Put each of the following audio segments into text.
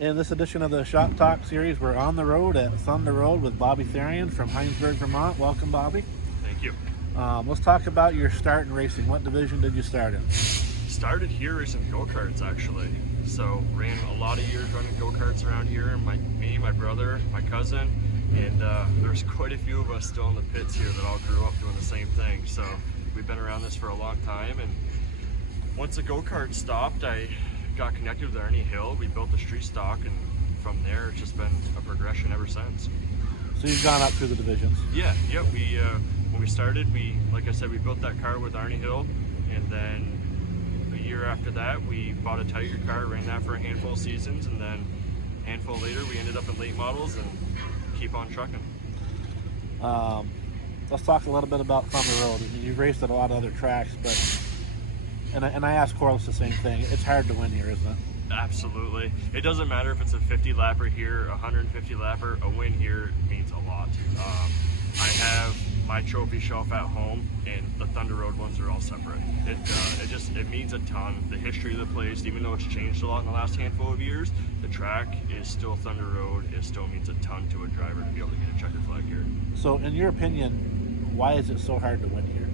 In this edition of the Shop Talk series, we're on the road at Thunder Road with Bobby Therian from Heinsberg, Vermont. Welcome, Bobby. Thank you. Let's talk about your start in racing. What division did you start in? Started here racing go-karts actually. So ran a lot of years running go-karts around here. Me, my brother, my cousin, and there's quite a few of us still in the pits here that all grew up doing the same thing. So we've been around this for a long time. And once the go-kart stopped, I got connected with Ernie Hill. We built the street stock, and from there it's just been a progression ever since. So you've gone up through the divisions. Yeah. We when we started, like I said, we built that car with Arnie Hill, and then a year after that, we bought a Tiger car, ran that for a handful of seasons, and then a handful later, we ended up in late models and keep on trucking. Let's talk a little bit about Thunder Road. I mean, you've raced at a lot of other tracks, but and I asked Corliss the same thing. It's hard to win here, isn't it? Absolutely. It doesn't matter if it's a 50 lapper here, a 150 lapper. A win here means a lot. I have my trophy shelf at home, and the Thunder Road ones are all separate. It means a ton. The history of the place, even though it's changed a lot in the last handful of years, the track is still Thunder Road. It still means a ton to a driver to be able to get a checkered flag here. So, in your opinion, why is it so hard to win here?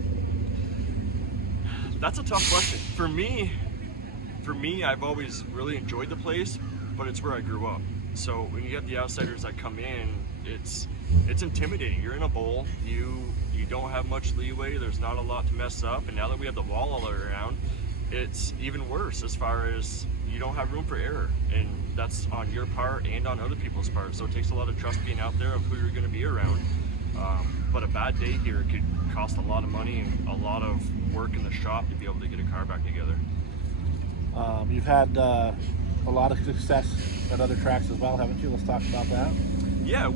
That's a tough question. For me, I've always really enjoyed the place, but it's where I grew up. So when you get the outsiders that come in, it's intimidating. You're in a bowl. You don't have much leeway. There's not a lot to mess up. And now that we have the wall all around, it's even worse as far as you don't have room for error. And that's on your part and on other people's part. So it takes a lot of trust being out there of who you're going to be around. But a bad day here could cost a lot of money and a lot of work in the shop to be able to get a car back together. You've had a lot of success at other tracks as well, haven't you? Let's talk about that. Yeah,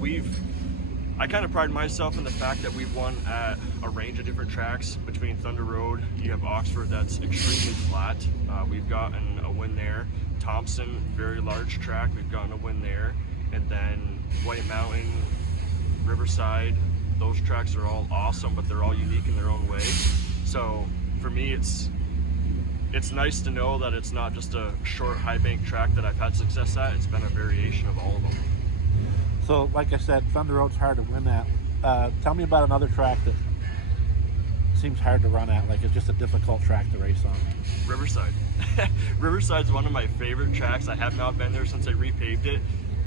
I kind of pride myself in the fact that we've won at a range of different tracks. Between Thunder Road, you have Oxford that's extremely flat. We've gotten a win there. Thompson, very large track, we've gotten a win there. And then White Mountain, Riverside, those tracks are all awesome, but they're all unique in their own way. So for me, it's nice to know that it's not just a short high bank track that I've had success at. It's been a variation of all of them. So, like I said, Thunder Road's hard to win at. Tell me about another track that seems hard to run at, like it's just a difficult track to race on. Riverside. Riverside's one of my favorite tracks. I have not been there since I repaved it,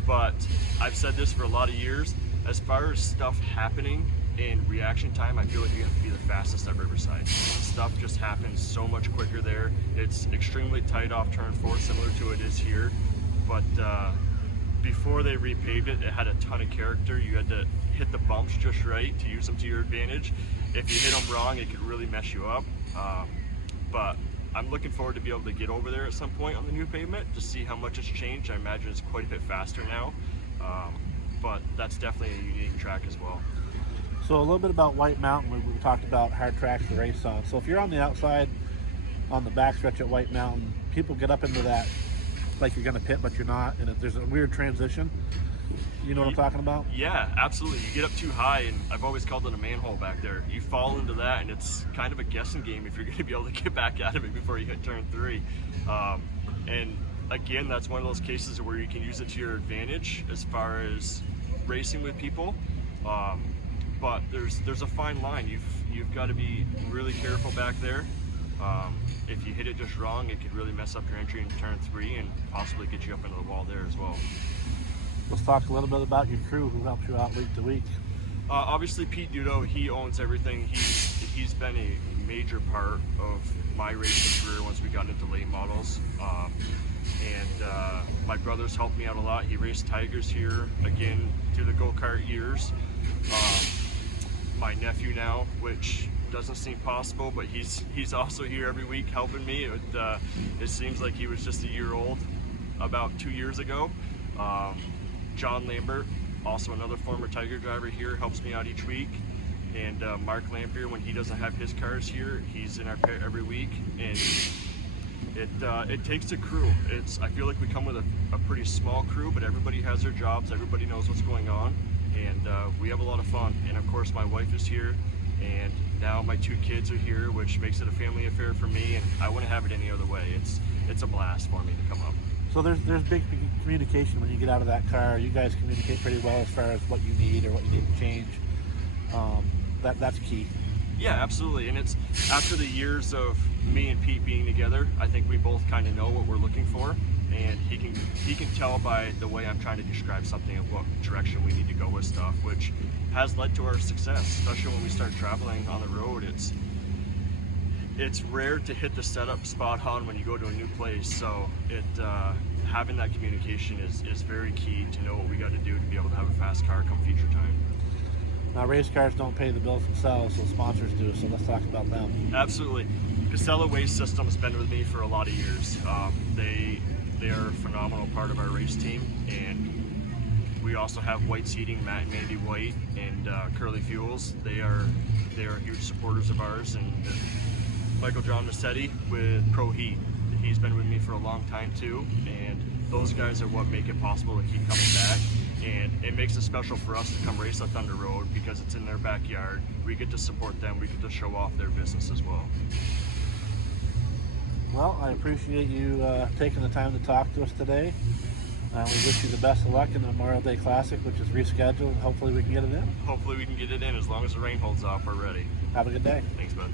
but I've said this for a lot of years. As far as stuff happening in reaction time, I feel like you have to be the fastest at Riverside. Stuff just happens so much quicker there. It's extremely tight off turn 4, similar to it is here. But before they repaved it, it had a ton of character. You had to hit the bumps just right to use them to your advantage. If you hit them wrong, it could really mess you up. But I'm looking forward to be able to get over there at some point on the new pavement to see how much it's changed. I imagine it's quite a bit faster now. But that's definitely a unique track as well. So a little bit about White Mountain. We talked about hard tracks to race on. So if you're on the outside, on the backstretch at White Mountain, people get up into that like you're going to pit, but you're not, and there's a weird transition. You know what I'm talking about? Yeah, absolutely. You get up too high, and I've always called it a manhole back there. You fall into that, and it's kind of a guessing game if you're going to be able to get back out of it before you hit turn 3. And again, that's one of those cases where you can use it to your advantage as far as racing with people. But there's a fine line. You've got to be really careful back there. If you hit it just wrong, it could really mess up your entry into turn 3 and possibly get you up into the wall there as well. Let's talk a little bit about your crew who helps you out week to week. Obviously, Pete Dudo, he owns everything. He's been a major part of my racing career once we got into late models. My brother's helped me out a lot. He raced Tigers here, again, through the go-kart years. My nephew now, which doesn't seem possible, but he's also here every week helping me. It seems like he was just a year old about 2 years ago. John Lambert, also another former Tiger driver here, helps me out each week. And Mark Lampier, when he doesn't have his cars here, he's in our pit every week. And it takes a crew. I feel like we come with a pretty small crew, but everybody has their jobs, everybody knows what's going on, and we have a lot of fun. And of course my wife is here, and now my 2 kids are here, which makes it a family affair for me, and I wouldn't have it any other way. It's a blast for me to come up. So there's big communication when you get out of that car. You guys communicate pretty well as far as what you need or what you need to change. That's key. Yeah, absolutely. And it's after the years of me and Pete being together, I think we both kind of know what we're looking for, and he can tell by the way I'm trying to describe something of what direction we need to go with stuff, which has led to our success, especially when we start traveling on the road. It's rare to hit the setup spot on when you go to a new place, so having that communication is very key to know what we got to do to be able to have a fast car come feature time. Now, race cars don't pay the bills themselves, so sponsors do. So let's talk about them. Absolutely. Casella Waste System has been with me for a lot of years. They are a phenomenal part of our race team, and we also have White Seating, Matt and Mandy White, and Curly Fuels. They are huge supporters of ours, and Michael John Massetti with Pro Heat. He's been with me for a long time too, and those guys are what make it possible to keep coming back. And it makes it special for us to come race at Thunder Road because it's in their backyard. We get to support them. We get to show off their business as well. Well, I appreciate you taking the time to talk to us today. We wish you the best of luck in the Memorial Day Classic, which is rescheduled, and hopefully we can get it in. Hopefully we can get it in. As long as the rain holds off, we're ready. Have a good day. Thanks, bud.